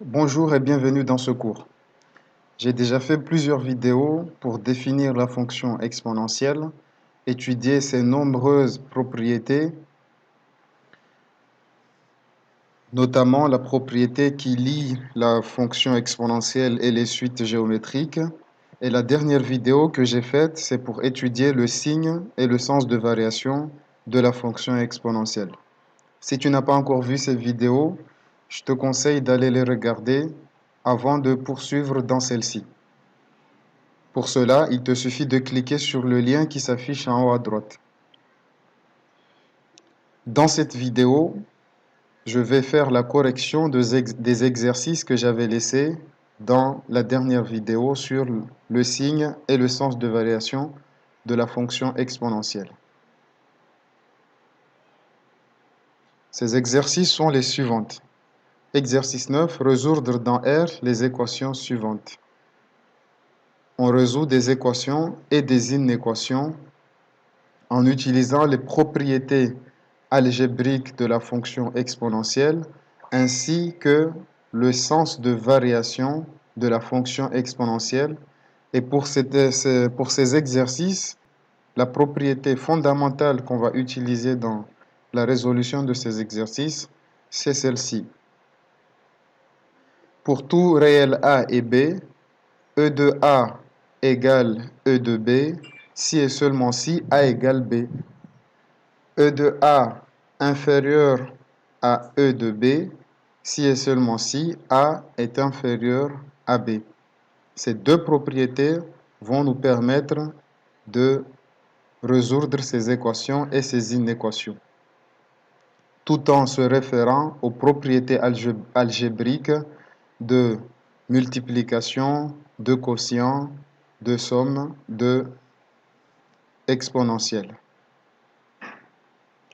Bonjour et bienvenue dans ce cours. J'ai déjà fait plusieurs vidéos pour définir la fonction exponentielle, étudier ses nombreuses propriétés, notamment la propriété qui lie la fonction exponentielle et les suites géométriques. Et la dernière vidéo que j'ai faite, c'est pour étudier le signe et le sens de variation de la fonction exponentielle. Si tu n'as pas encore vu ces vidéos, je te conseille d'aller les regarder avant de poursuivre dans celle-ci. Pour cela, il te suffit de cliquer sur le lien qui s'affiche en haut à droite. Dans cette vidéo, je vais faire la correction des exercices que j'avais laissés dans la dernière vidéo sur le signe et le sens de variation de la fonction exponentielle. Ces exercices sont les suivants. Exercice 9, résoudre dans R les équations suivantes. On résout des équations et des inéquations en utilisant les propriétés algébriques de la fonction exponentielle ainsi que le sens de variation de la fonction exponentielle. Et pour ces exercices, la propriété fondamentale qu'on va utiliser dans la résolution de ces exercices, c'est celle-ci. Pour tout réel A et B, E de A égale E de B, si et seulement si A égale B. E de A inférieur à E de B, si et seulement si A est inférieur à B. Ces deux propriétés vont nous permettre de résoudre ces équations et ces inéquations, tout en se référant aux propriétés algébriques de multiplication, de quotient, de somme, de exponentielle.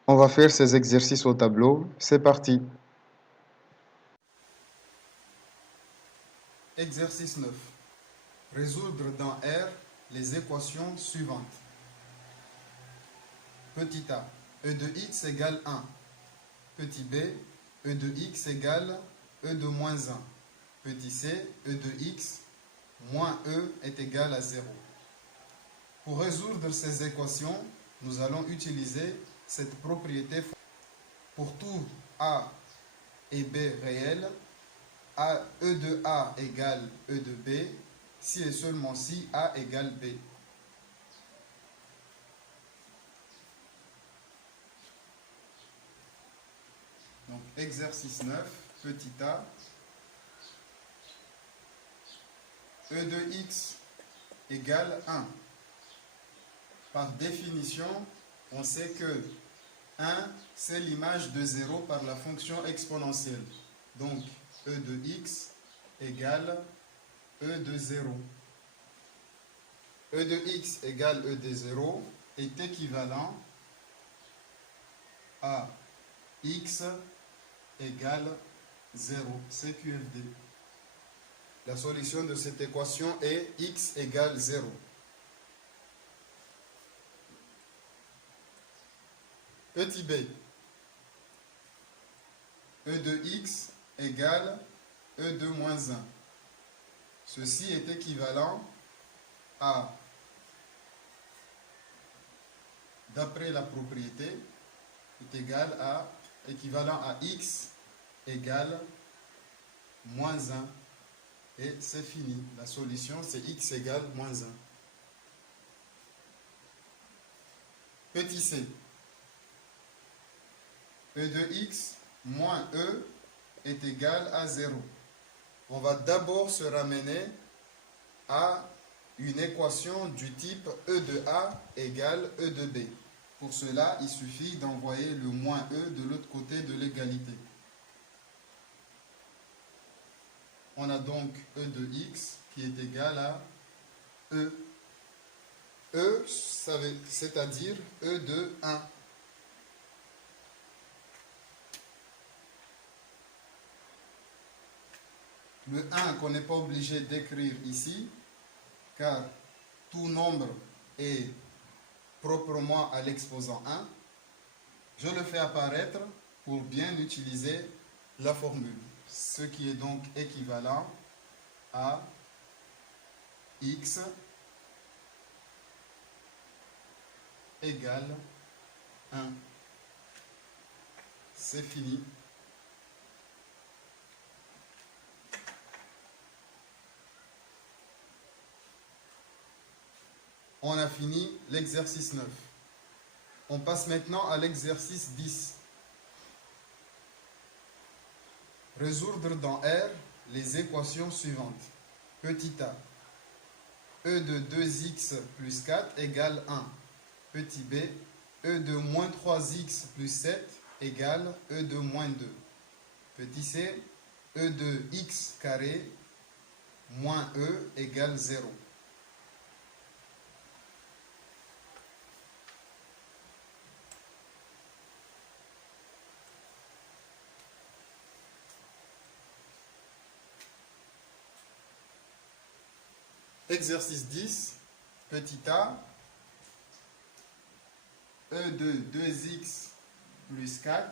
On va faire ces exercices au tableau. C'est parti. Exercice 9. Résoudre dans R les équations suivantes. Petit a, E de x égale 1. Petit b, E de x égale E de moins 1. Petit c, E de x moins E est égal à 0. Pour résoudre ces équations, nous allons utiliser cette propriété pour tout a et b réels. E de A égale E de B, si et seulement si A égale B. Donc, exercice 9, petit a, E de x égale 1. Par définition, on sait que 1, c'est l'image de 0 par la fonction exponentielle. Donc, E de x égale E de 0. E de x égale E de 0 est équivalent à x égale 0, CQFD. La solution de cette équation est x égale 0. Petit b, E de x égale E de moins 1. Ceci est équivalent à, d'après la propriété, est équivalent à x égale moins 1. Et c'est fini. La solution, c'est x égale moins 1. Petit c, E de x moins E est égal à 0. On va d'abord se ramener à une équation du type E de A égale E de B. Pour cela, il suffit d'envoyer le moins E de l'autre côté de l'égalité. On a donc E de x qui est égal à E. E, c'est-à-dire E de 1. Le 1 qu'on n'est pas obligé d'écrire ici, car tout nombre est proprement à l'exposant 1. Je le fais apparaître pour bien utiliser la formule, ce qui est donc équivalent à x égale 1. C'est fini. On a fini l'exercice 9. On passe maintenant à l'exercice 10. Résoudre dans R les équations suivantes. Petit a, e de 2x plus 4 égale 1. Petit b, e de moins 3x plus 7 égale e de moins 2. Petit c, e de x carré moins e égale 0. Exercice 10, petit a, e de 2x plus 4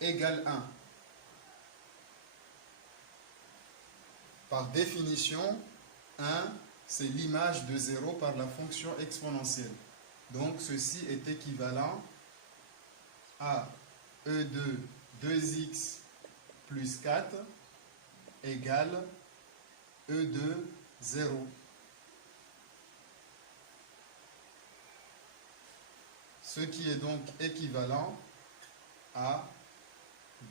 égale 1. Par définition, 1, c'est l'image de 0 par la fonction exponentielle. Donc, ceci est équivalent à e de 2x plus 4 égale e de 0. Ce qui est donc équivalent à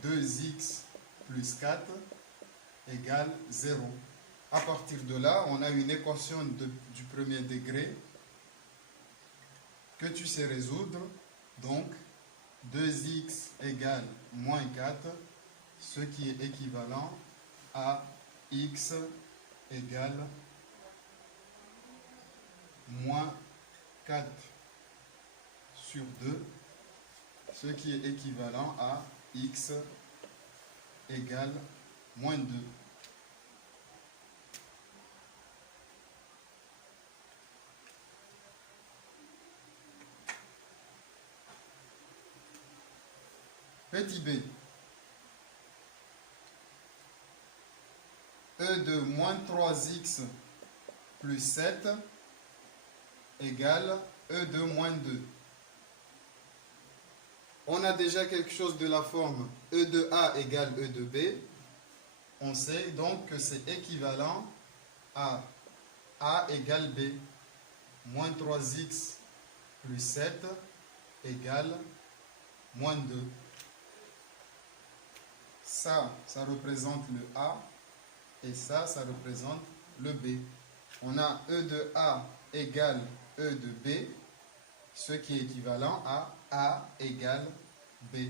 2x plus 4 égale 0. À partir de là, on a une équation du premier degré que tu sais résoudre. Donc, 2x égale moins 4, ce qui est équivalent à x égale moins 4 sur 2, ce qui est équivalent à x égale moins 2. Petit b, e de moins 3x plus 7 égale e de moins 2. On a déjà quelque chose de la forme e de a égale e de b. On sait donc que c'est équivalent à a égale b. Moins 3x plus 7 égale moins 2. Ça représente le a et ça représente le b. On a e de a égale e de b, ce qui est équivalent à a égale b.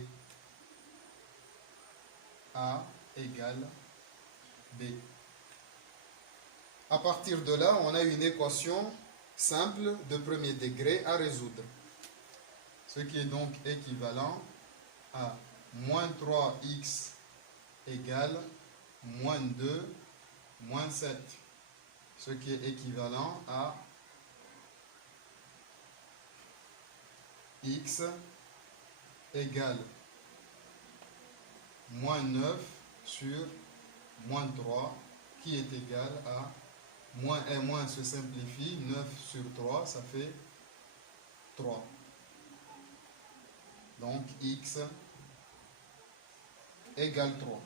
A égale b. À partir de là, on a une équation simple de premier degré à résoudre. Ce qui est donc équivalent à moins 3x égale moins 2 moins 7. Ce qui est équivalent à x égale moins 9 sur moins 3, qui est égal à moins et moins se simplifie, 9 sur 3, ça fait 3. Donc x égale 3.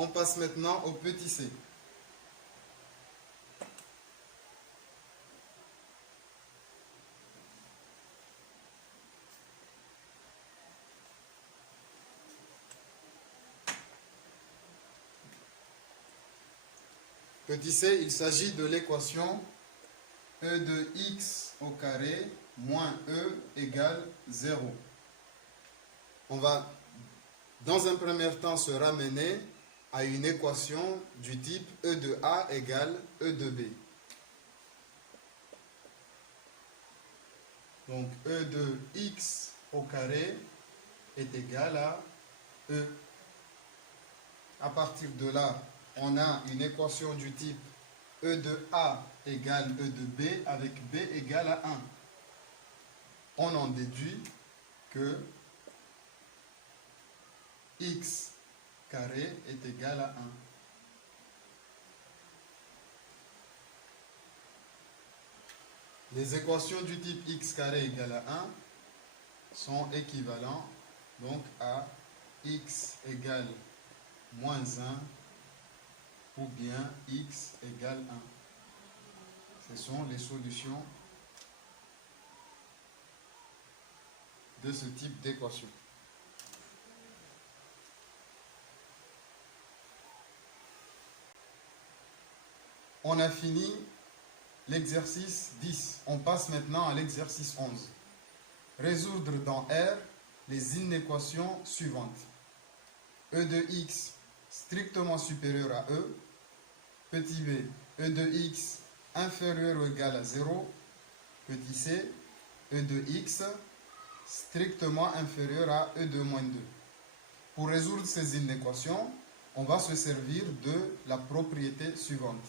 On passe maintenant au petit c. Petit c, il s'agit de l'équation e de x au carré moins e égale 0. On va, dans un premier temps, se ramener à une équation du type e de a égale e de b. Donc e de x au carré est égal à e. À partir de là, on a une équation du type E de A égale E de B avec B égale à 1. On en déduit que x carré est égal à 1. Les équations du type x carré égale à 1 sont équivalents donc à x égale moins 1 ou bien x égale 1. Ce sont les solutions de ce type d'équation. On a fini l'exercice 10. On passe maintenant à l'exercice 11. Résoudre dans R les inéquations suivantes. E de x strictement supérieur à E. Petit b, E de x inférieur ou égal à 0. Petit c, E de x strictement inférieur à E de moins 2. Pour résoudre ces inéquations, on va se servir de la propriété suivante.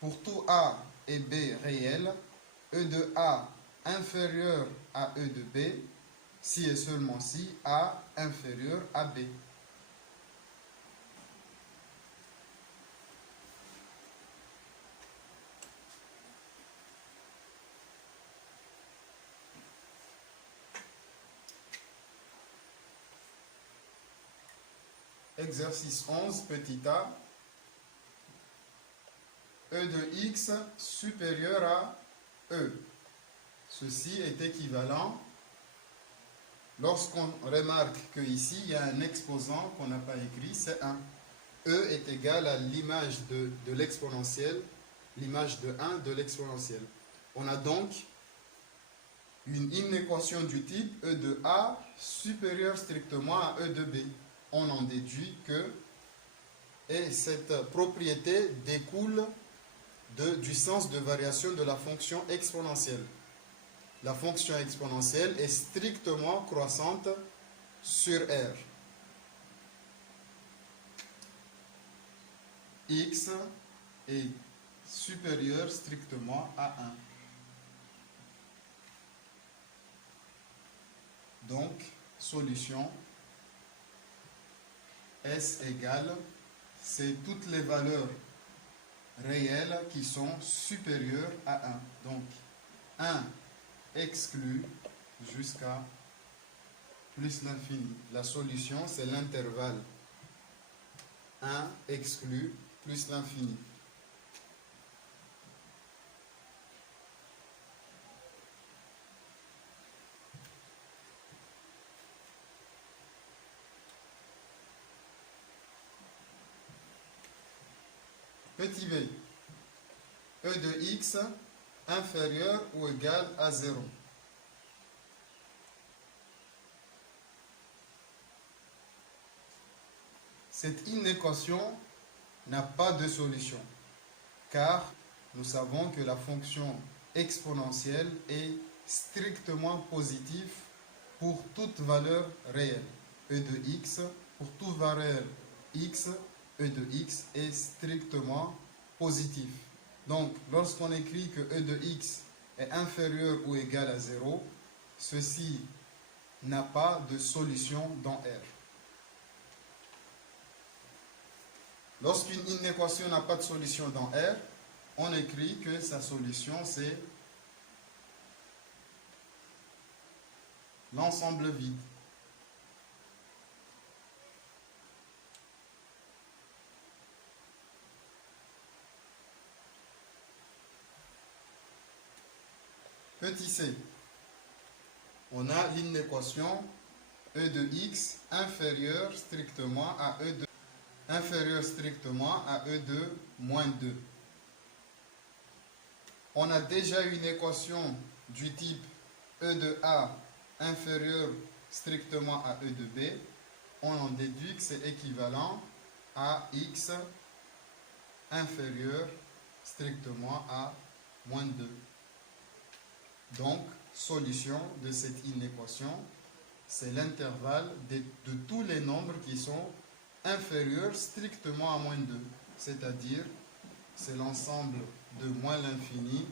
Pour tout A et B réels, E de A inférieur à E de B, si et seulement si A inférieur à B. Exercice 11, petit a, E de x supérieur à E. Ceci est équivalent lorsqu'on remarque qu'ici, il y a un exposant qu'on n'a pas écrit, c'est 1. E est égal à l'image de l'exponentielle, l'image de 1 de l'exponentielle. On a donc une inéquation du type E de A supérieur strictement à E de B. On en déduit que, et cette propriété découle du sens de variation de la fonction exponentielle. La fonction exponentielle est strictement croissante sur R. X est supérieur strictement à 1. Donc, solution S égale, c'est toutes les valeurs réelles qui sont supérieures à 1. Donc, 1 exclu jusqu'à plus l'infini. La solution, c'est l'intervalle 1 exclu plus l'infini. Petit b, E de x inférieur ou égal à 0. Cette inéquation n'a pas de solution, car nous savons que la fonction exponentielle est strictement positive pour toute valeur réelle. E de x, pour toute valeur x, E de x est strictement positif. Donc, lorsqu'on écrit que E de x est inférieur ou égal à 0, ceci n'a pas de solution dans R. Lorsqu'une inéquation n'a pas de solution dans R, on écrit que sa solution, c'est l'ensemble vide. Petit c, on a l'inéquation E de x inférieur strictement à E de moins 2. On a déjà une équation du type E de A inférieur strictement à E de B. On en déduit que c'est équivalent à x inférieur strictement à moins 2. Donc, solution de cette inéquation, c'est l'intervalle de tous les nombres qui sont inférieur strictement à moins 2, c'est-à-dire c'est l'ensemble de moins l'infini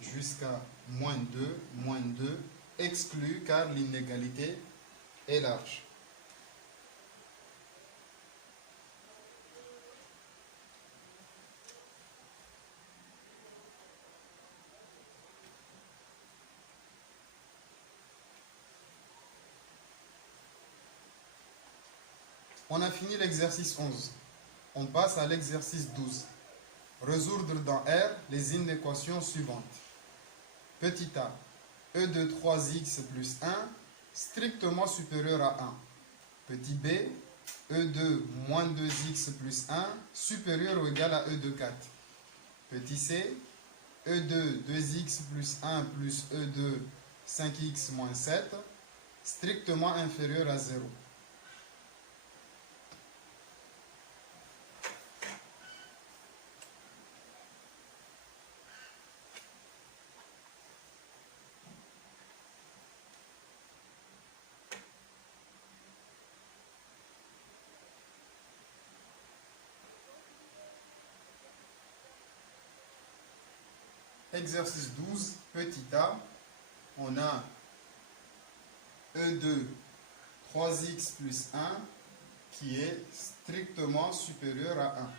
jusqu'à moins 2, exclu car l'inégalité est large. On a fini l'exercice 11. On passe à l'exercice 12. Résoudre dans R les inéquations suivantes. Petit a, e de 3x plus 1 strictement supérieur à 1. Petit b, e de moins 2x plus 1 supérieur ou égal à e de 4. Petit c, e de 2x plus 1 plus e de 5x moins 7 strictement inférieur à 0. Exercice 12, petit a, on a e de 3x plus 1 qui est strictement supérieur à 1.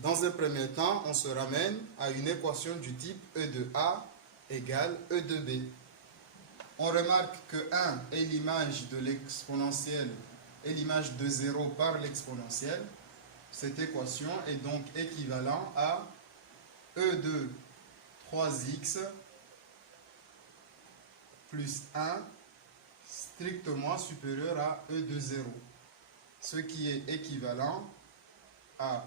Dans un premier temps, on se ramène à une équation du type e de a égale e de b. On remarque que 1 est l'image de l'exponentielle et l'image de 0 par l'exponentielle. Cette équation est donc équivalente à e de 3x plus 1 strictement supérieur à e de 0, ce qui est équivalent à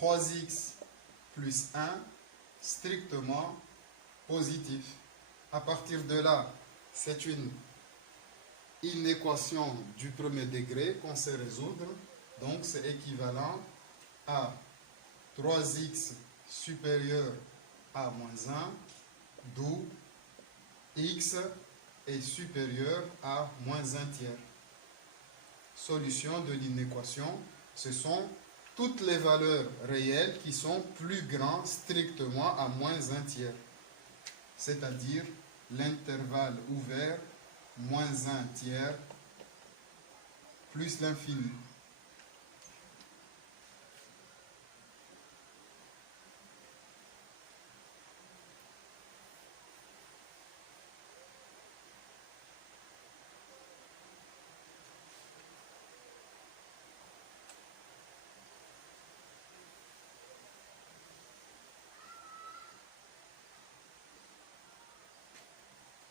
3x plus 1 strictement positif. À partir de là, c'est une équation du premier degré qu'on sait résoudre. Donc, c'est équivalent à 3x supérieur à moins 1, d'où x est supérieur à moins 1 tiers. Solution de l'inéquation, ce sont toutes les valeurs réelles qui sont plus grandes strictement à moins 1 tiers, c'est-à-dire l'intervalle ouvert moins 1 tiers plus l'infini.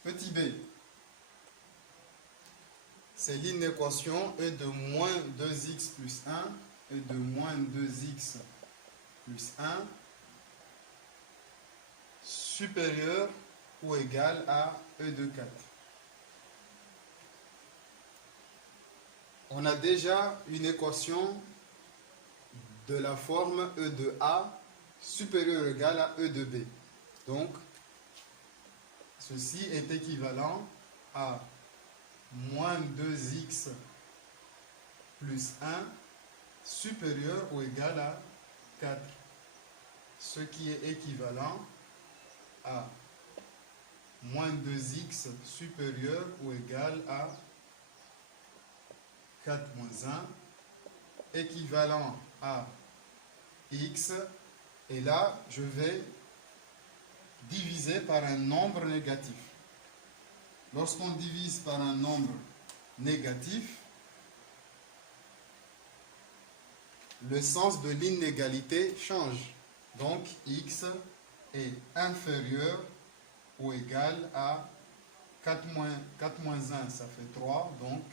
Petit b, c'est l'inéquation e de moins 2x plus 1, e de moins 2x plus 1, supérieur ou égal à e de 4. On a déjà une équation de la forme e de a supérieur ou égal à e de b. Donc, ceci est équivalent à moins 2x plus 1 supérieur ou égal à 4. Ce qui est équivalent à moins 2x supérieur ou égal à 4 moins 1, équivalent à x. Et là, je vais diviser par un nombre négatif. Lorsqu'on divise par un nombre négatif, le sens de l'inégalité change. Donc, x est inférieur ou égal à 4 moins 1, ça fait 3. Donc,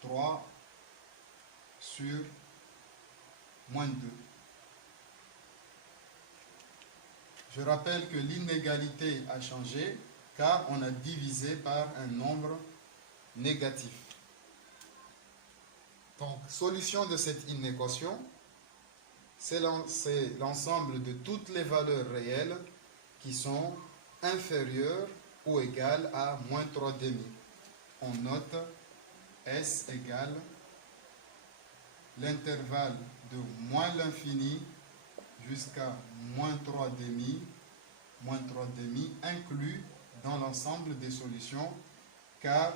3 sur moins 2. Je rappelle que l'inégalité a changé car on a divisé par un nombre négatif. Donc, solution de cette inéquation, c'est l'ensemble de toutes les valeurs réelles qui sont inférieures ou égales à moins 3 demi. On note S égale l'intervalle de moins l'infini jusqu'à moins 3 demi inclus dans l'ensemble des solutions car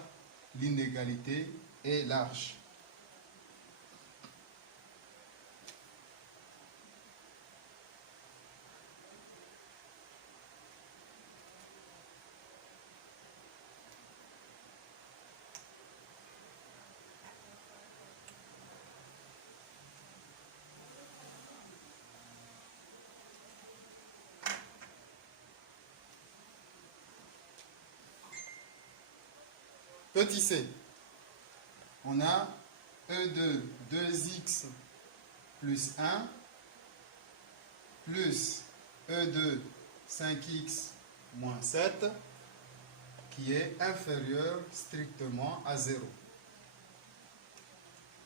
l'inégalité est large. Petit c, on a E de 2x plus 1 plus E de 5x moins 7 qui est inférieur strictement à 0.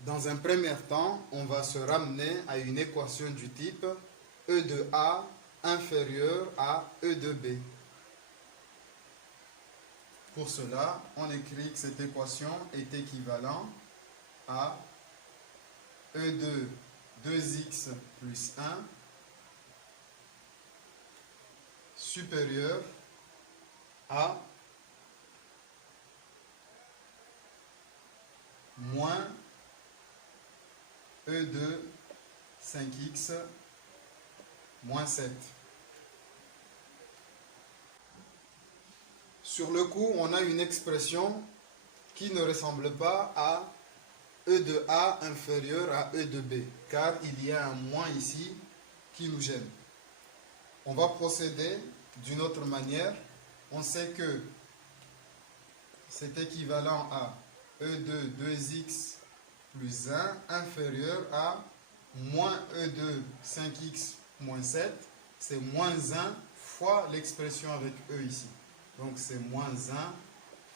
Dans un premier temps, on va se ramener à une équation du type E de A inférieur à E de B. Pour cela, on écrit que cette équation est équivalente à E de 2x plus 1 supérieur à moins E de 5x moins 7. Sur le coup, on a une expression qui ne ressemble pas à E de A inférieur à E de B, car il y a un moins ici qui nous gêne. On va procéder d'une autre manière. On sait que c'est équivalent à E de 2x plus 1 inférieur à moins E de 5x moins 7. C'est moins 1 fois l'expression avec E ici. Donc c'est moins 1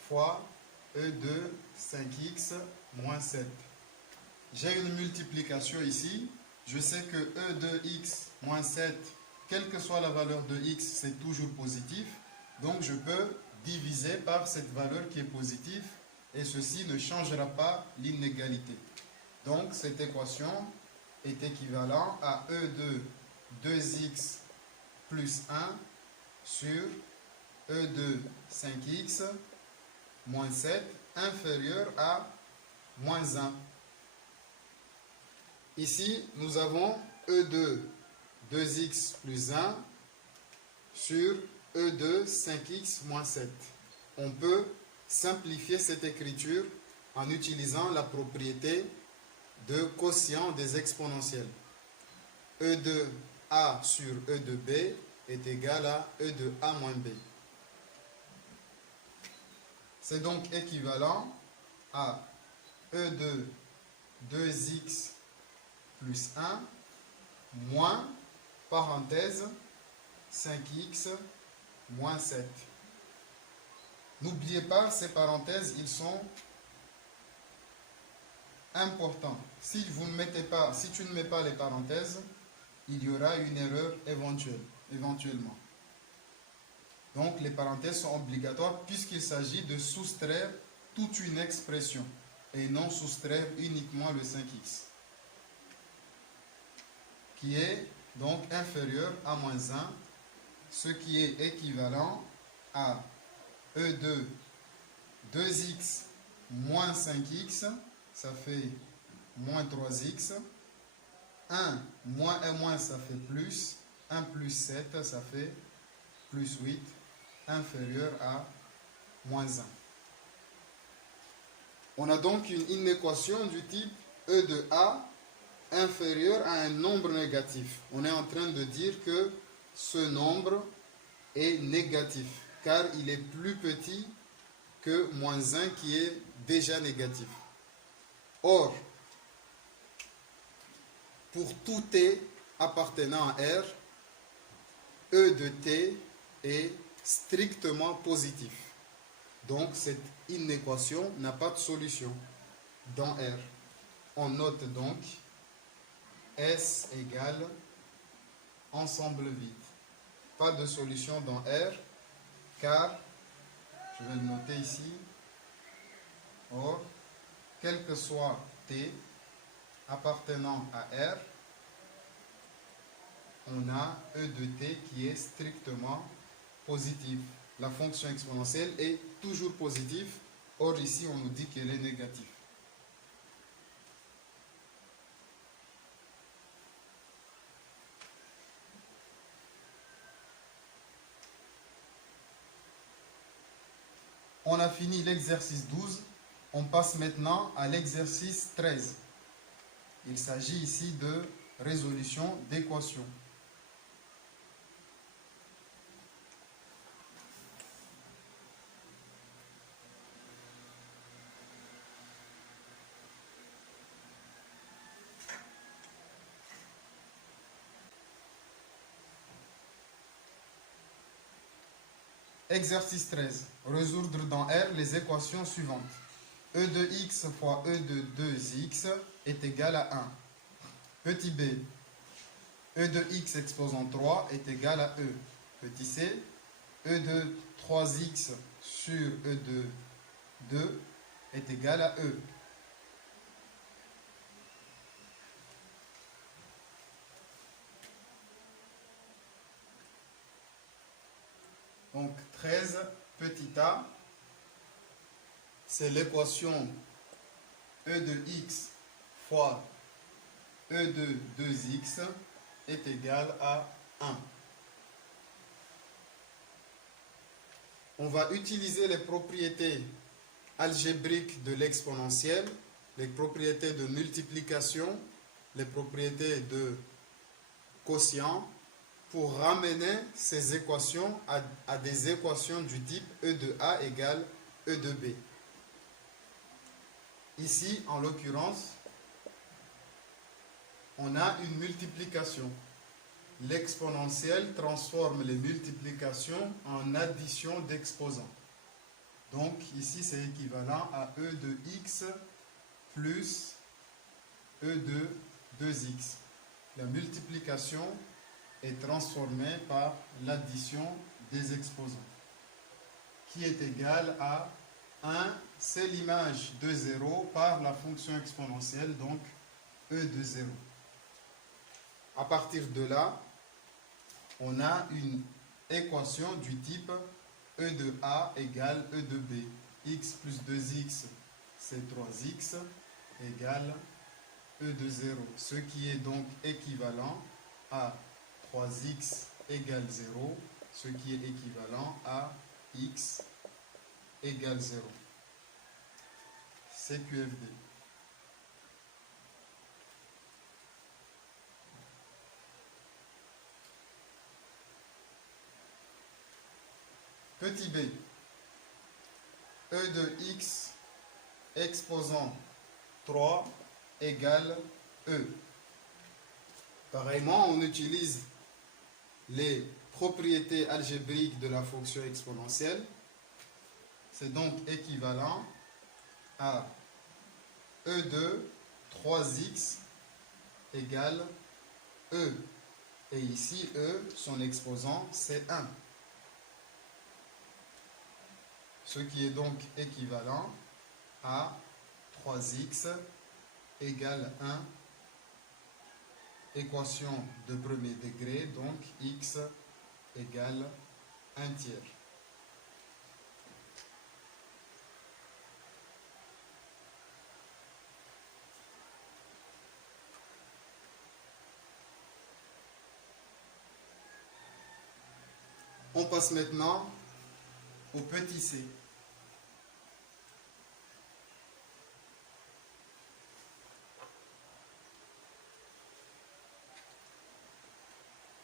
fois E de 5x moins 7. J'ai une multiplication ici. Je sais que E de x moins 7, quelle que soit la valeur de x, c'est toujours positif. Donc je peux diviser par cette valeur qui est positive et ceci ne changera pas l'inégalité. Donc cette équation est équivalente à E de 2x plus 1 sur E de 5x moins 7 inférieur à moins 1. Ici, nous avons E de 2x plus 1 sur E de 5x moins 7. On peut simplifier cette écriture en utilisant la propriété de quotient des exponentielles. E de A sur E de B est égal à E de A moins B. C'est donc équivalent à E de 2x plus 1 moins, parenthèse, 5x moins 7. N'oubliez pas, ces parenthèses, ils sont importants. Si tu ne mets pas les parenthèses, il y aura une erreur éventuellement. Donc les parenthèses sont obligatoires puisqu'il s'agit de soustraire toute une expression et non soustraire uniquement le 5x qui est donc inférieur à moins 1, ce qui est équivalent à E de 2x moins 5x, ça fait moins 3x, 1 moins 1 moins ça fait plus, 1 plus 7 ça fait plus 8, inférieur à moins 1. On a donc une inéquation du type E de A inférieur à un nombre négatif. On est en train de dire que ce nombre est négatif, car il est plus petit que moins 1 qui est déjà négatif. Or, pour tout t appartenant à R, E de t est strictement positif. Donc, cette inéquation n'a pas de solution dans R. On note donc S égale ensemble vide. Pas de solution dans R, car, je vais le noter ici, or, quel que soit t appartenant à R, on a E de t qui est strictement positif. La fonction exponentielle est toujours positive, or ici on nous dit qu'elle est négative. On a fini l'exercice 12, on passe maintenant à l'exercice 13. Il s'agit ici de résolution d'équations. Exercice 13. Résoudre dans R les équations suivantes. E de x fois E de 2x est égal à 1. Petit b, E de x exposant 3 est égal à E. Petit c, E de 3x sur E de 2 est égal à E. Donc 13, petit a, c'est l'équation E de x fois E de 2x est égal à 1. On va utiliser les propriétés algébriques de l'exponentielle, les propriétés de multiplication, les propriétés de quotient, pour ramener ces équations à des équations du type E de A égale E de B. Ici, en l'occurrence, on a une multiplication. L'exponentielle transforme les multiplications en addition d'exposants. Donc, ici, c'est équivalent à E de x plus E de 2x. La multiplication est transformée par l'addition des exposants, qui est égale à 1, c'est l'image de 0 par la fonction exponentielle, donc E de 0. À partir de là, on a une équation du type E de A égale E de B. X plus 2x, c'est 3x, égale E de 0. Ce qui est donc équivalent à 3x égale 0, ce qui est équivalent à x égale 0. C'est QFD. Petit b, E de x exposant 3 égale E. Pareillement, on utilise les propriétés algébriques de la fonction exponentielle. C'est donc équivalent à E de 3x égale E. Et ici, E, son exposant, c'est 1. Ce qui est donc équivalent à 3x égale 1. Équation de premier degré, donc x égale 1 tiers. On passe maintenant au petit c.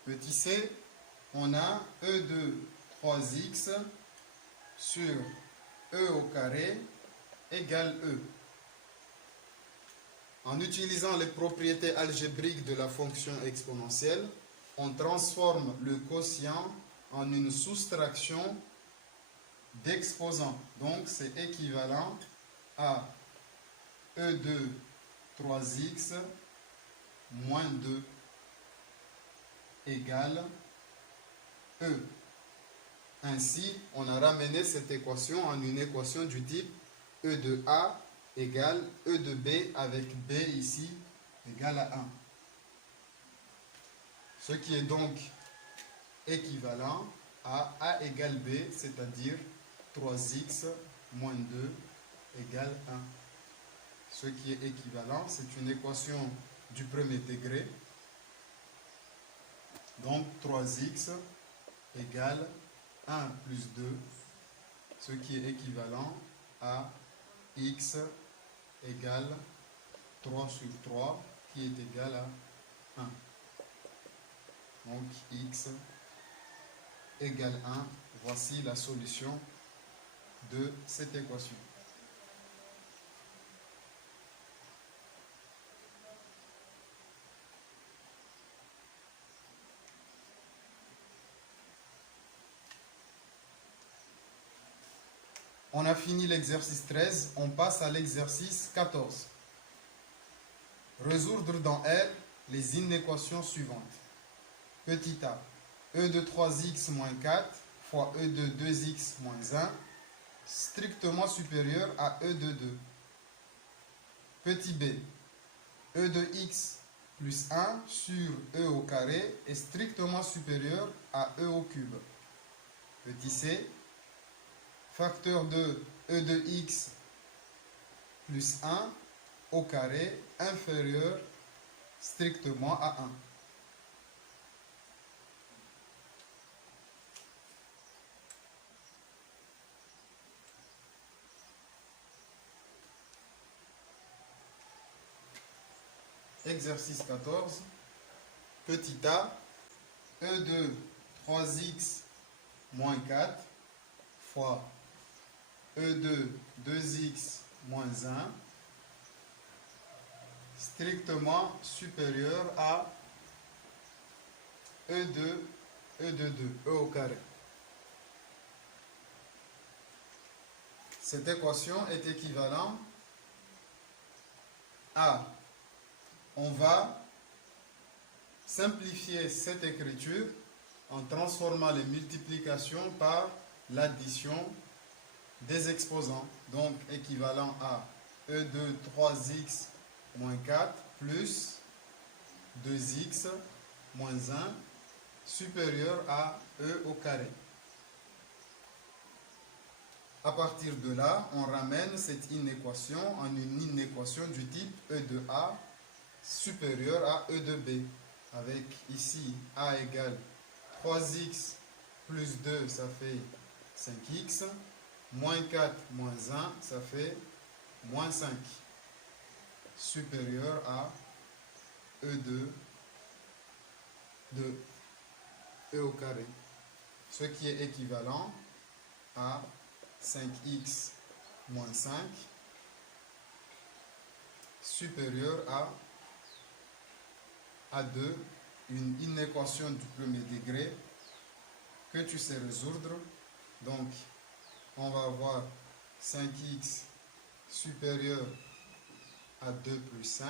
Petit c, on a E de 3x sur E au carré égale E. En utilisant les propriétés algébriques de la fonction exponentielle, on transforme le quotient en une soustraction d'exposants. Donc c'est équivalent à E de 3x moins 2 égale E. Ainsi, on a ramené cette équation en une équation du type E de A égale E de B avec B ici égale à 1. Ce qui est donc équivalent à A égale B, c'est-à-dire 3x moins 2 égale 1. Ce qui est équivalent, c'est une équation du premier degré. Donc 3x égale 1 plus 2, ce qui est équivalent à x égale 3 sur 3, qui est égal à 1. Donc x égale 1. Voici la solution de cette équation. On a fini l'exercice 13, on passe à l'exercice 14. Résoudre dans R les inéquations suivantes. Petit a, E de 3x moins 4 fois E de 2x moins 1, strictement supérieur à E de 2. Petit b, E de x plus 1 sur E au carré est strictement supérieur à E au cube. Petit c, facteur de E de x plus 1 au carré inférieur strictement à 1. Exercice 14, petit a, E de 3x moins 4 fois E de 2x moins 1 strictement supérieur à E de 2, E au carré. Cette équation est équivalente à, on va simplifier cette écriture en transformant les multiplications par l'addition des exposants. Donc équivalent à E de 3x moins 4 plus 2x moins 1 supérieur à E au carré. À partir de là, on ramène cette inéquation en une inéquation du type E de A supérieur à E de B. Avec ici A égale 3x plus 2, ça fait 5x. Moins 4 moins 1, ça fait moins 5. Supérieur à E2 de E au carré. Ce qui est équivalent à 5x moins 5 supérieur à 2, une inéquation du premier degré que tu sais résoudre. Donc, on va avoir 5x supérieur à 2 plus 5,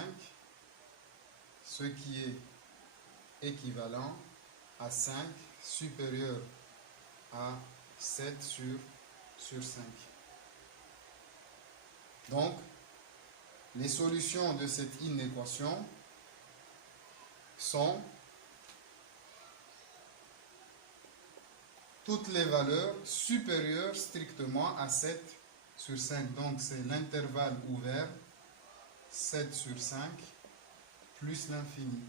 ce qui est équivalent à 5 supérieur à 7 sur 5. Donc, les solutions de cette inéquation sont toutes les valeurs supérieures strictement à 7 sur 5. Donc, c'est l'intervalle ouvert, 7 sur 5, plus l'infini.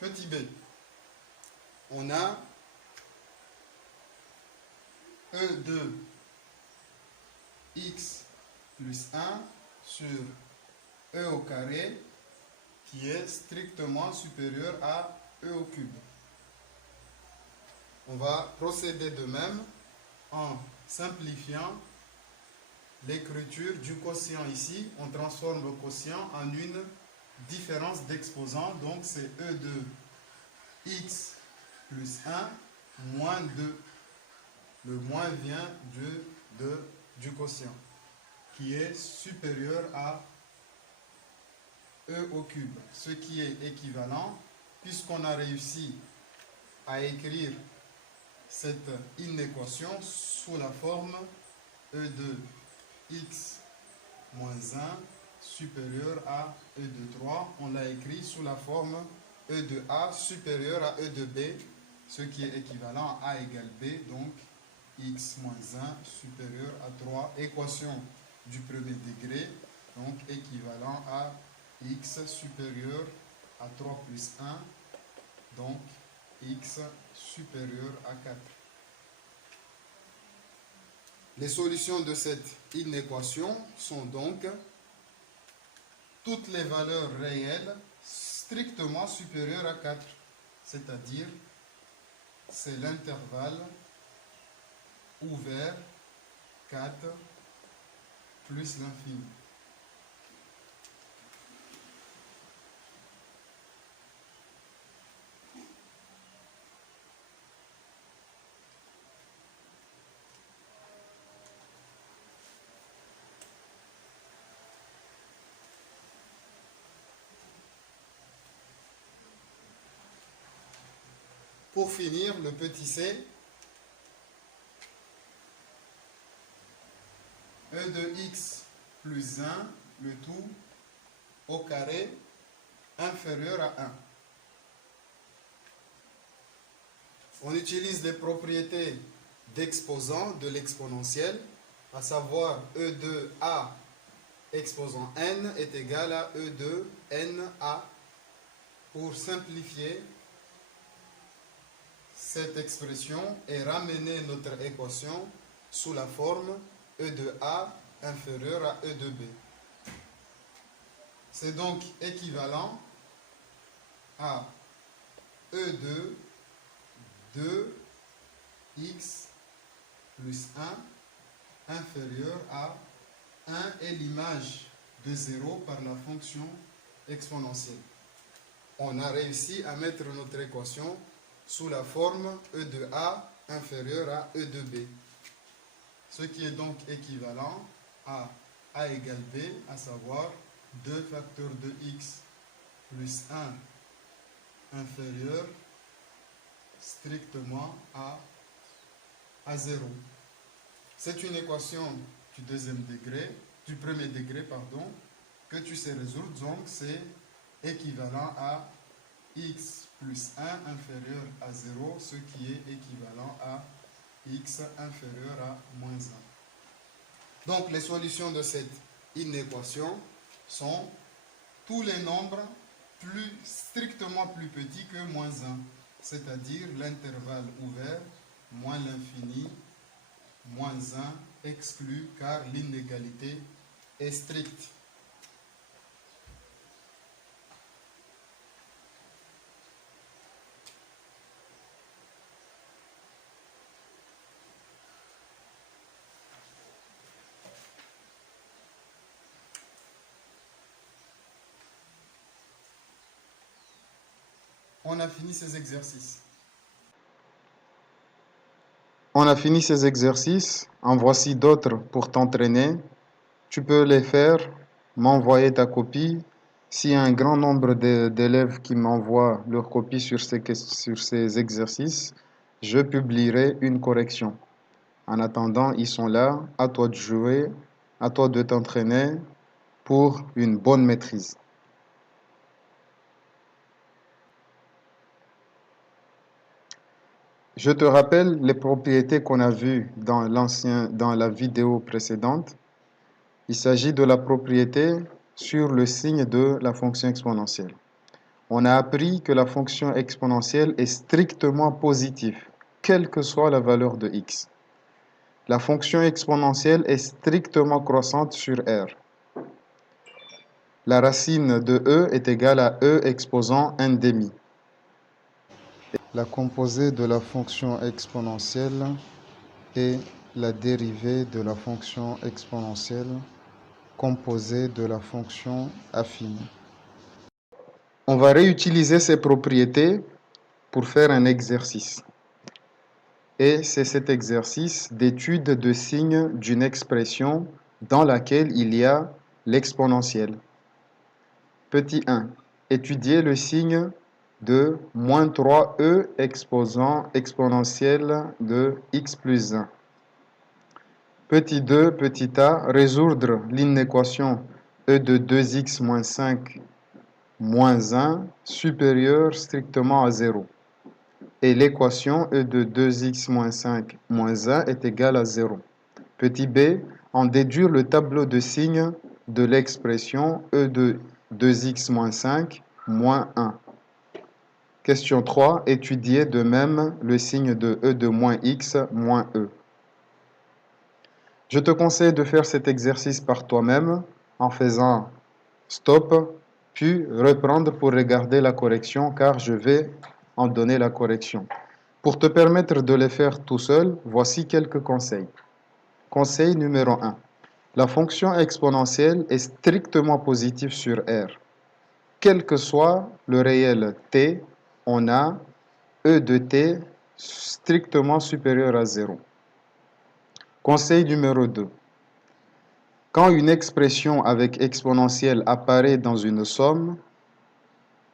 Petit b, on a E de x plus 1 sur E au carré qui est strictement supérieur à E au cube. On va procéder de même en simplifiant l'écriture du quotient ici. On transforme le quotient en une différence d'exposant, donc c'est E de x plus 1 moins 2. Le moins vient du quotient, qui est supérieur à E au cube, ce qui est équivalent, puisqu'on a réussi à écrire cette inéquation sous la forme E de x moins 1 supérieur à E de 3. On l'a écrit sous la forme E de A supérieur à E de B, ce qui est équivalent à A égale B, donc x moins 1 supérieur à 3. Équation du premier degré, donc équivalent à x supérieur à 3 plus 1, donc x supérieur à 4. Les solutions de cette inéquation sont donc toutes les valeurs réelles strictement supérieures à 4, c'est-à-dire c'est l'intervalle ouvert 4 plus l'infini. Pour finir, le petit c, E de x plus 1, le tout au carré inférieur à 1. On utilise les propriétés d'exposant de l'exponentielle, à savoir E de a exposant n est égal à E de na. Pour simplifier cette expression et ramener notre équation sous la forme E de A inférieur à E de B. C'est donc équivalent à E de 2x plus 1 inférieur à 1 et l'image de 0 par la fonction exponentielle. On a réussi à mettre notre équation sous la forme E de A inférieur à E de B, ce qui est donc équivalent à A égale B, à savoir 2 facteurs de x plus 1 inférieur strictement à 0. C'est une équation du premier degré, que tu sais résoudre, donc c'est équivalent à x plus 1 inférieur à 0, ce qui est équivalent à x inférieur à moins 1. Donc les solutions de cette inéquation sont tous les nombres strictement plus petits que moins 1, c'est-à-dire l'intervalle ouvert moins l'infini moins 1 exclu car l'inégalité est stricte. On a fini ces exercices. On a fini ces exercices. En voici d'autres pour t'entraîner. Tu peux les faire, m'envoyer ta copie. S'il y a un grand nombre d'élèves qui m'envoient leur copie sur ces exercices, je publierai une correction. En attendant, ils sont là. À toi de jouer, à toi de t'entraîner pour une bonne maîtrise. Je te rappelle les propriétés qu'on a vues dans la vidéo précédente. Il s'agit de la propriété sur le signe de la fonction exponentielle. On a appris que la fonction exponentielle est strictement positive, quelle que soit la valeur de x. La fonction exponentielle est strictement croissante sur R. La racine de e est égale à e exposant n demi. La composée de la fonction exponentielle est la dérivée de la fonction exponentielle composée de la fonction affine. On va réutiliser ces propriétés pour faire un exercice. Et c'est cet exercice d'étude de signes d'une expression dans laquelle il y a l'exponentielle. Petit 1. Étudier le signe de moins 3e exponentielle de x plus 1. Petit 2, petit a, résoudre l'inéquation e de 2x moins 5 moins 1 supérieure strictement à 0. Et l'équation e de 2x moins 5 moins 1 est égale à 0. Petit b, en déduire le tableau de signes de l'expression e de 2x moins 5 moins 1. Question 3, étudier de même le signe de e de moins x moins e. Je te conseille de faire cet exercice par toi-même en faisant stop, puis reprendre pour regarder la correction car je vais en donner la correction. Pour te permettre de le faire tout seul, voici quelques conseils. Conseil numéro 1. La fonction exponentielle est strictement positive sur R. Quel que soit le réel t, on a e de t strictement supérieur à 0. Conseil numéro 2. Quand une expression avec exponentielle apparaît dans une somme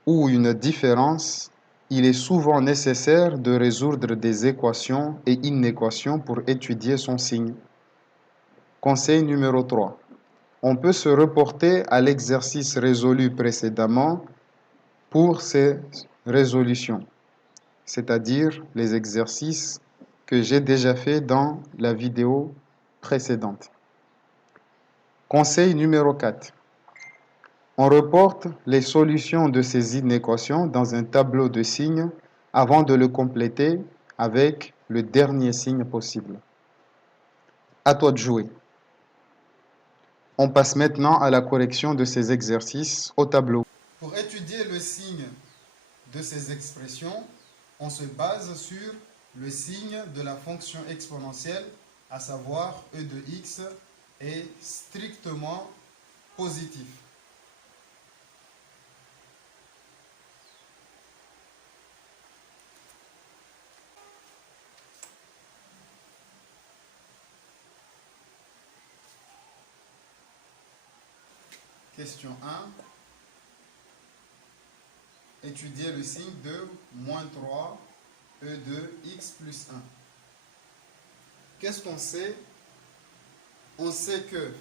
ou une différence, il est souvent nécessaire de résoudre des équations et inéquations pour étudier son signe. Conseil numéro 3. On peut se reporter à l'exercice résolu précédemment pour ces résolutions, c'est-à-dire les exercices que j'ai déjà fait dans la vidéo précédente. Conseil numéro 4. On reporte les solutions de ces inéquations dans un tableau de signes avant de le compléter avec le dernier signe possible. À toi de jouer. On passe maintenant à la correction de ces exercices au tableau. Pour étudier le signe de ces expressions, on se base sur le signe de la fonction exponentielle, à savoir e de x est strictement positif. Question 1. Étudier le signe de moins 3 e de x plus 1. Qu'est-ce qu'on sait? On sait que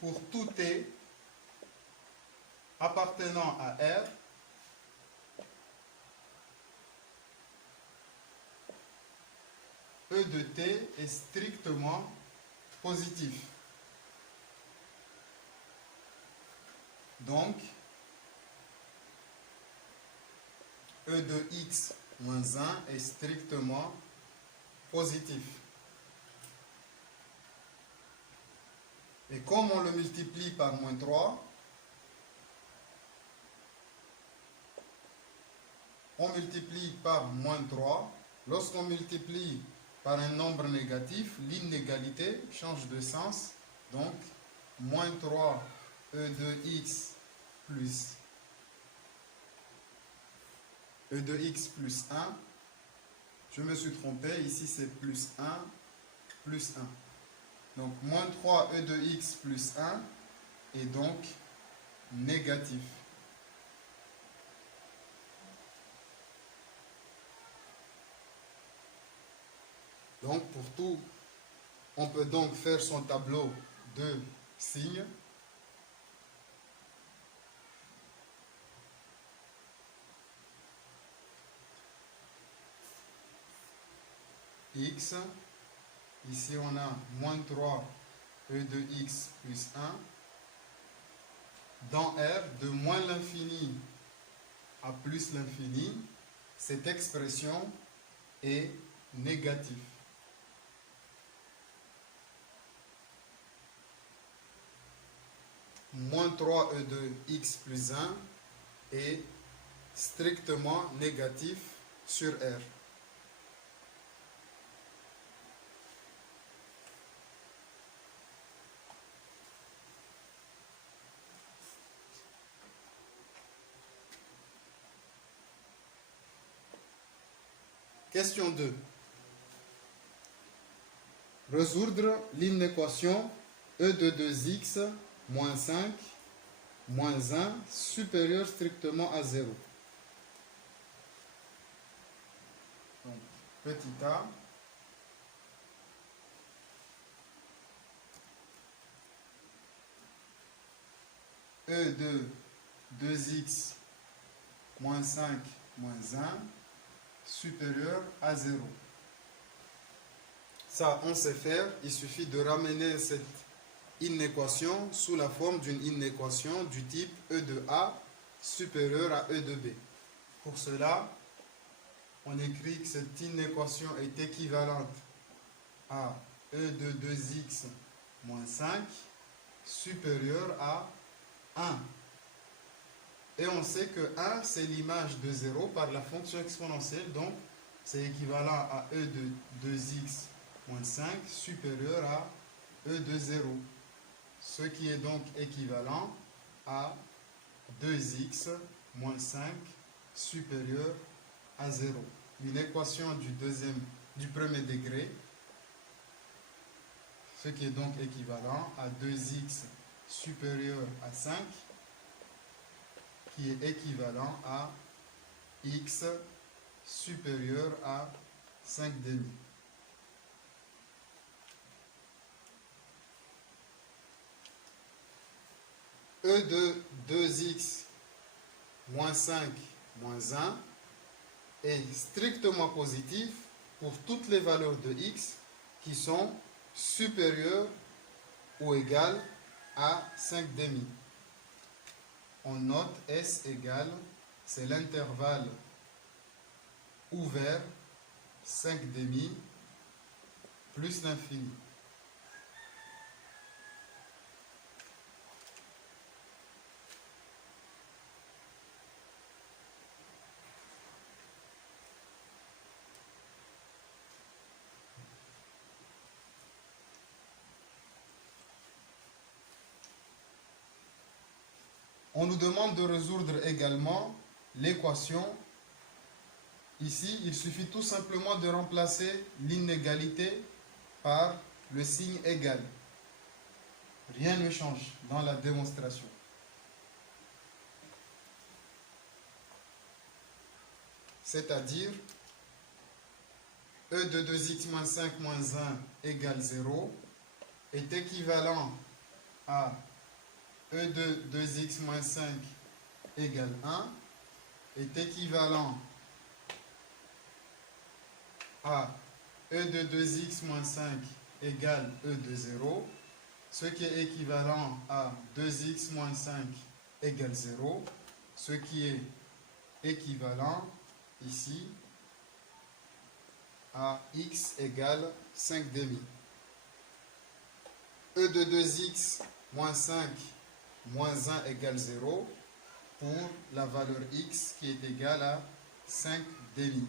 pour tout t appartenant à R, E de t est strictement positif. Donc, E de x moins 1 est strictement positif. Et comme on le multiplie par moins 3, on multiplie par moins 3. Lorsqu'on multiplie par un nombre négatif, l'inégalité change de sens. Donc, moins 3 e de x plus e de x plus 1. Je me suis trompé, ici c'est plus 1, plus 1. Donc, moins 3 e de x plus 1 est donc négatif. Donc, pour tout, on peut donc faire son tableau de signes. X, ici on a moins 3 e de x plus 1. Dans R, de moins l'infini à plus l'infini, cette expression est négative. Moins 3 e de x plus 1 est strictement négatif sur R. Question 2. Résoudre l'inéquation e de 2x moins 5 moins 1 supérieur strictement à 0. Donc, petit a. E de 2x moins 5 moins 1 supérieur à 0. Ça, on sait faire. Il suffit de ramener cette inéquation sous la forme d'une inéquation du type E de A supérieur à E de B. Pour cela, on écrit que cette inéquation est équivalente à E de 2x moins 5 supérieur à 1. Et on sait que 1, c'est l'image de 0 par la fonction exponentielle. Donc, c'est équivalent à E de 2x moins 5 supérieur à E de 0. Ce qui est donc équivalent à 2x moins 5 supérieur à 0. Une équation du premier degré, ce qui est donc équivalent à 2x supérieur à 5, qui est équivalent à x supérieur à 5 demi. E de 2x moins 5 moins 1 est strictement positif pour toutes les valeurs de x qui sont supérieures ou égales à 5 demi. On note S égale, c'est l'intervalle ouvert 5 demi plus l'infini. On nous demande de résoudre également l'équation. Ici, il suffit tout simplement de remplacer l'inégalité par le signe égal. Rien ne change dans la démonstration. C'est-à-dire, E de 2x moins 5 moins 1 égale 0 est équivalent à E de 2x moins 5 égale 1 est équivalent à E de 2x moins 5 égale E de 0, ce qui est équivalent à 2x moins 5 égale 0, ce qui est équivalent ici à x égale 5 demi. E de 2x moins 5 moins 1 égale 0 pour la valeur x qui est égale à 5 demi.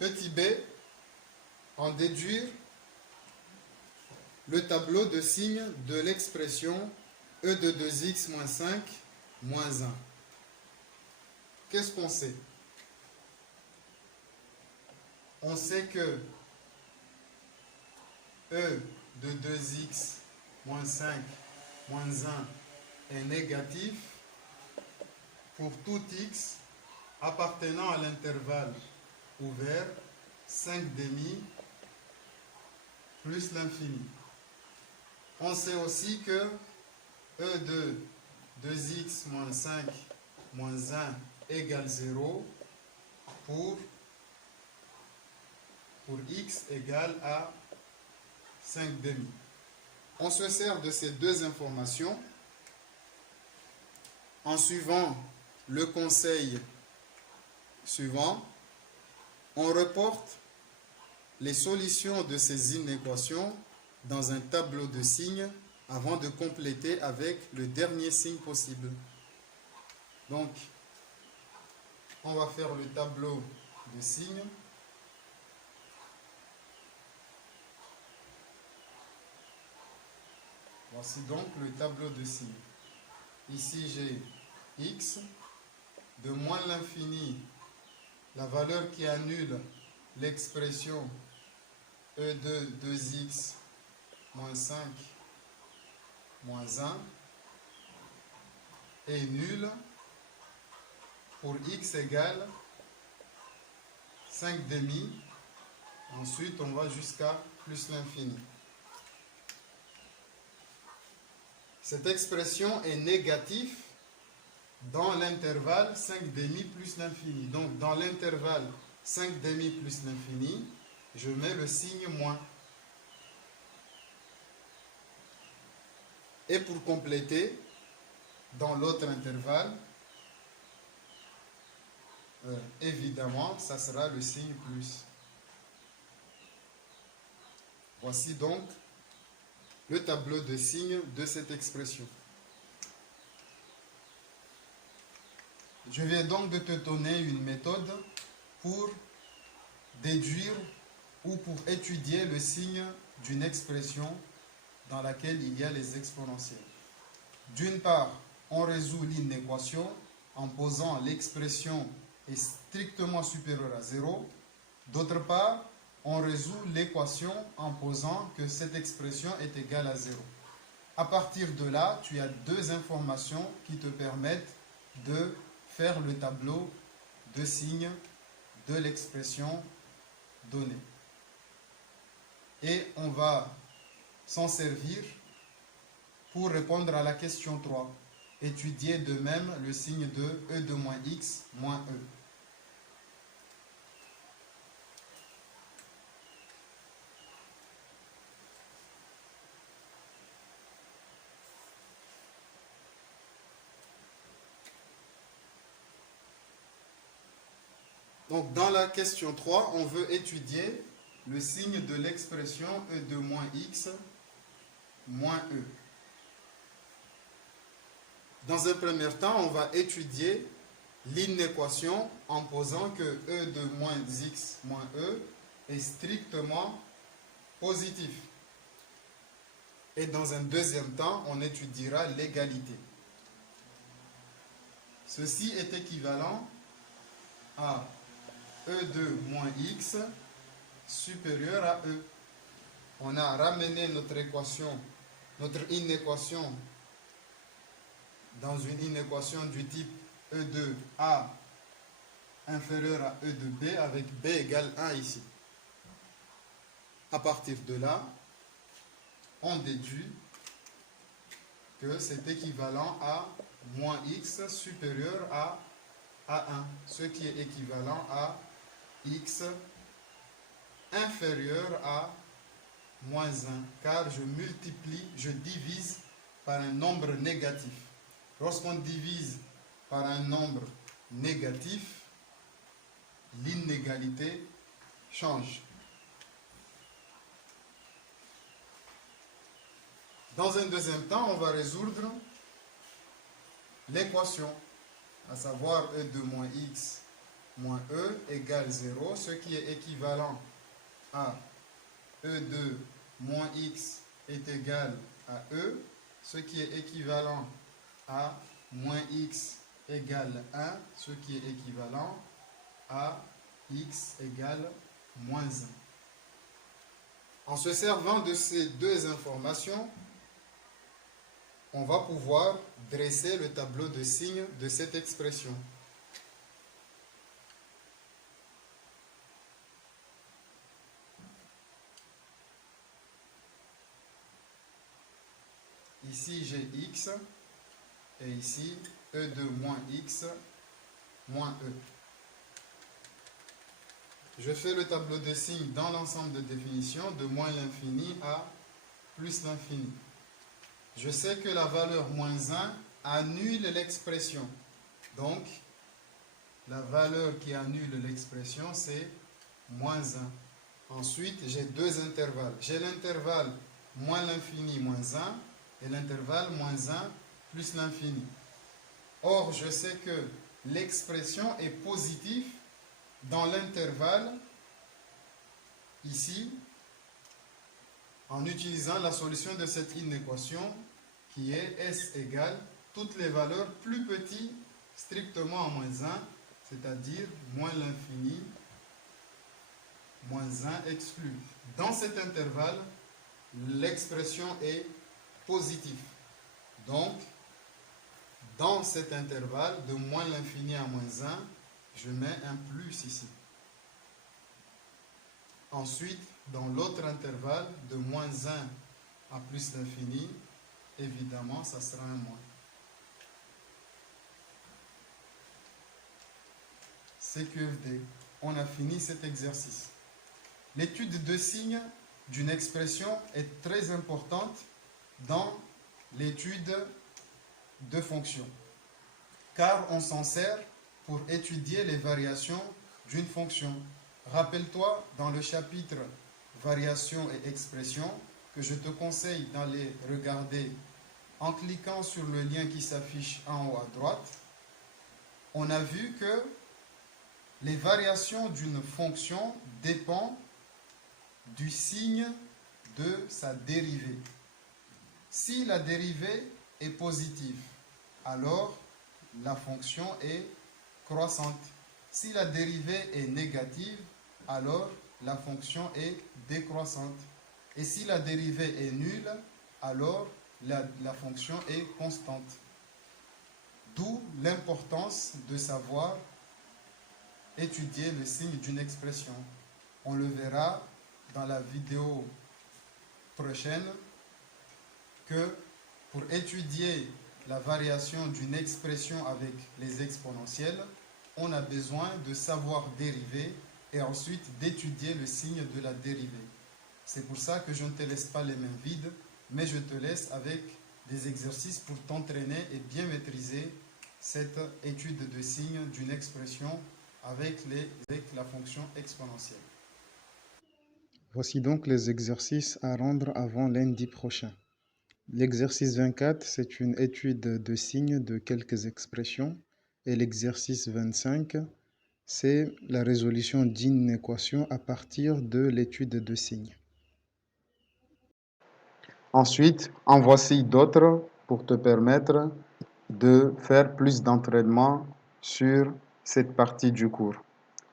Petit b, en déduire le tableau de signes de l'expression E de 2x moins 5 moins 1. Qu'est-ce qu'on sait? On sait que E de 2x moins 5 moins 1 est négatif pour tout x appartenant à l'intervalle ouvert 5 demi plus l'infini. On sait aussi que E de 2x moins 5 moins 1 égale 0 pour x égale à 5 demi. On se sert de ces deux informations en suivant le conseil suivant. On reporte les solutions de ces inéquations dans un tableau de signes avant de compléter avec le dernier signe possible. Donc, on va faire le tableau de signes. Voici donc le tableau de signes. Ici, j'ai x, de moins l'infini, la valeur qui annule l'expression E2 2x moins 5 moins 1 est nulle pour x égale 5 demi. Ensuite, on va jusqu'à plus l'infini. Cette expression est négative dans l'intervalle 5 demi plus l'infini. Donc, dans l'intervalle 5 demi plus l'infini, je mets le signe moins. Et pour compléter, dans l'autre intervalle, évidemment, ça sera le signe plus. Voici donc le tableau de signes de cette expression. Je viens donc de te donner une méthode pour déduire ou pour étudier le signe d'une expression dans laquelle il y a les exponentielles. D'une part, on résout l'inéquation en posant l'expression est strictement supérieure à 0. D'autre part, on résout l'équation en posant que cette expression est égale à 0. À partir de là, tu as deux informations qui te permettent de faire le tableau de signes de l'expression donnée. Et on va s'en servir pour répondre à la question 3. Étudier de même le signe de E de moins x moins E. Donc, dans la question 3, on veut étudier le signe de l'expression E de moins x moins E. Dans un premier temps, on va étudier l'inéquation en posant que E de moins x moins E est strictement positif. Et dans un deuxième temps, on étudiera l'égalité. Ceci est équivalent à E de moins x supérieur à E. On a ramené notre inéquation dans une inéquation du type E de A inférieur à E de B avec B égale 1 ici. À partir de là, on déduit que c'est équivalent à moins x supérieur à 1, ce qui est équivalent à x inférieur à moins 1, car je multiplie, je divise par un nombre négatif. Lorsqu'on divise par un nombre négatif, l'inégalité change. Dans un deuxième temps, on va résoudre l'équation, à savoir E de moins x moins E égale 0, ce qui est équivalent à E de moins x est égal à E, ce qui est équivalent à moins x égale 1, ce qui est équivalent à x égale moins 1. En se servant de ces deux informations, on va pouvoir dresser le tableau de signes de cette expression. Ici, j'ai x et ici, E de moins x moins E. Je fais le tableau de signes dans l'ensemble de définitions de moins l'infini à plus l'infini. Je sais que la valeur moins 1 annule l'expression. Donc, la valeur qui annule l'expression, c'est moins 1. Ensuite, j'ai deux intervalles. J'ai l'intervalle moins l'infini moins 1 et l'intervalle moins 1 plus l'infini. Or, je sais que l'expression est positive dans l'intervalle ici en utilisant la solution de cette inéquation qui est S égale toutes les valeurs plus petites strictement à moins 1, c'est-à-dire moins l'infini, moins 1 exclu. Dans cet intervalle, l'expression est positive. Donc, dans cet intervalle de moins l'infini à moins 1, je mets un plus ici. Ensuite, dans l'autre intervalle de moins 1 à plus l'infini, évidemment, ça sera un moins. CQFD, on a fini cet exercice. L'étude de signes d'une expression est très importante dans l'étude de fonctions, car on s'en sert pour étudier les variations d'une fonction. Rappelle-toi dans le chapitre variations et expressions que je te conseille d'aller regarder en cliquant sur le lien qui s'affiche en haut à droite. On a vu que les variations d'une fonction dépendent du signe de sa dérivée. Si la dérivée est positive, alors la fonction est croissante. Si la dérivée est négative, alors la fonction est décroissante. Et si la dérivée est nulle, alors la fonction est constante. D'où l'importance de savoir étudier le signe d'une expression. On le verra dans la vidéo prochaine que pour étudier la variation d'une expression avec les exponentielles, on a besoin de savoir dériver et ensuite d'étudier le signe de la dérivée. C'est pour ça que je ne te laisse pas les mains vides, mais je te laisse avec des exercices pour t'entraîner et bien maîtriser cette étude de signe d'une expression avec la fonction exponentielle. Voici donc les exercices à rendre avant lundi prochain. L'exercice 24, c'est une étude de signes de quelques expressions. Et l'exercice 25, c'est la résolution d'une équation à partir de l'étude de signes. Ensuite, en voici d'autres pour te permettre de faire plus d'entraînement sur cette partie du cours.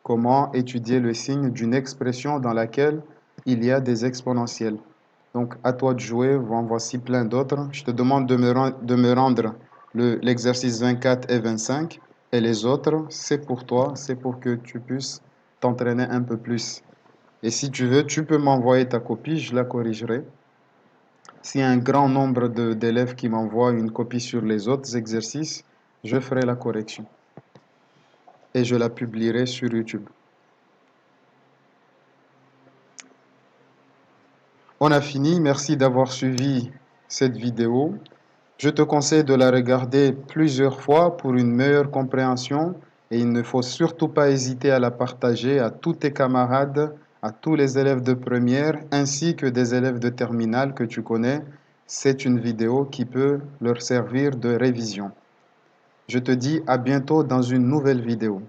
Comment étudier le signe d'une expression dans laquelle il y a des exponentielles. Donc, à toi de jouer, en voici plein d'autres. Je te demande de me rendre l'exercice 24 et 25. Et les autres, c'est pour toi, c'est pour que tu puisses t'entraîner un peu plus. Et si tu veux, tu peux m'envoyer ta copie, je la corrigerai. S'il y a un grand nombre d'élèves qui m'envoient une copie sur les autres exercices, je ferai la correction. Et je la publierai sur YouTube. On a fini, merci d'avoir suivi cette vidéo. Je te conseille de la regarder plusieurs fois pour une meilleure compréhension et il ne faut surtout pas hésiter à la partager à tous tes camarades, à tous les élèves de première ainsi que des élèves de terminale que tu connais. C'est une vidéo qui peut leur servir de révision. Je te dis à bientôt dans une nouvelle vidéo.